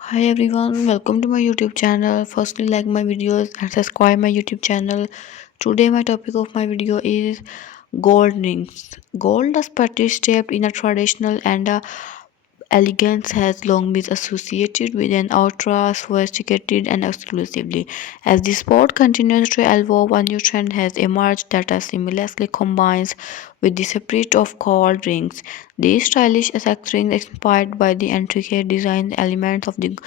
Hi everyone, welcome to my YouTube channel. Firstly, like my videos and subscribe my YouTube channel. Today my topic of my video is gold rings. Gold is partly shaped in a traditional and a Elegance has long been associated with an ultra sophisticated and exclusively. As the sport continues to evolve, a new trend has emerged that seamlessly combines with the spirit of gold rings. These stylish accessories, inspired by the intricate design elements of the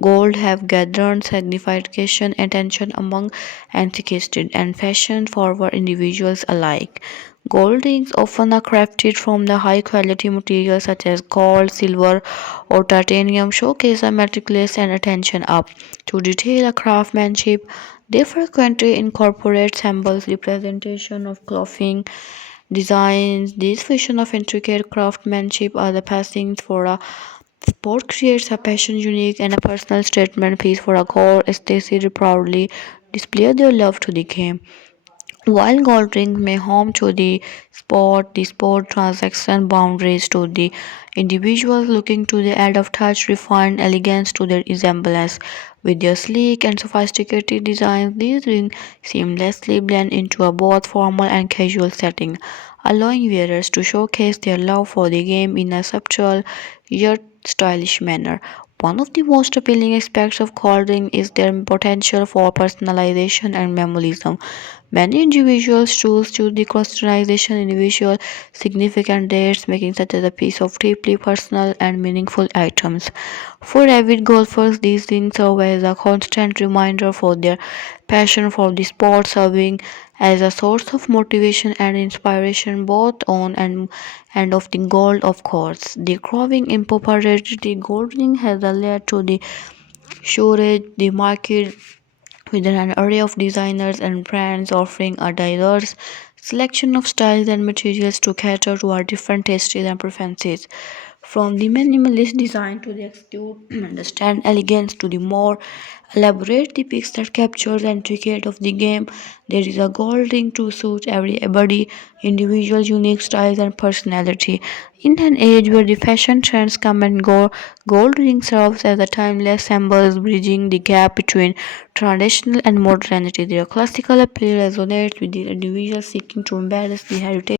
gold, have gathered significant attention among enthusiasts and fashion-forward individuals alike. Gold rings often are crafted from the high quality materials such as gold, silver, or titanium, showcase a meticulous and attention up to detail a craftsmanship. They frequently incorporate symbols, representation of clothing, designs. This vision of intricate craftsmanship are the passings for a sport creates a passion unique and a personal statement piece for a core aesthetic proudly display their love to the game. While gold rings may home to the sport transaction boundaries to the individuals looking to the add of touch, refined elegance to their resemblance. With their sleek and sophisticated designs, these rings seamlessly blend into a both formal and casual setting, allowing wearers to showcase their love for the game in a subtle yet stylish manner. One of the most appealing aspects of gold ring is their potential for personalization and minimalism. Many individuals choose to the customization individual significant dates, making such as a piece of deeply personal and meaningful items. For avid golfers, these rings serve as a constant reminder for their passion for the sport, serving as a source of motivation and inspiration both on and of the gold, of course. The growing popularity the gold ring has led to the shortage the market with an array of designers and brands offering a diverse selection of styles and materials to cater to our different tastes and preferences. From the minimalist design to the execute understand elegance to the more elaborate the pics that capture the intricate of the game, there is a gold ring to suit everybody, individual unique styles and personality. In an age where the fashion trends come and go, gold ring serves as a timeless symbol bridging the gap between traditional and modernity. Their classical appeal resonates with the individual seeking to embrace the heritage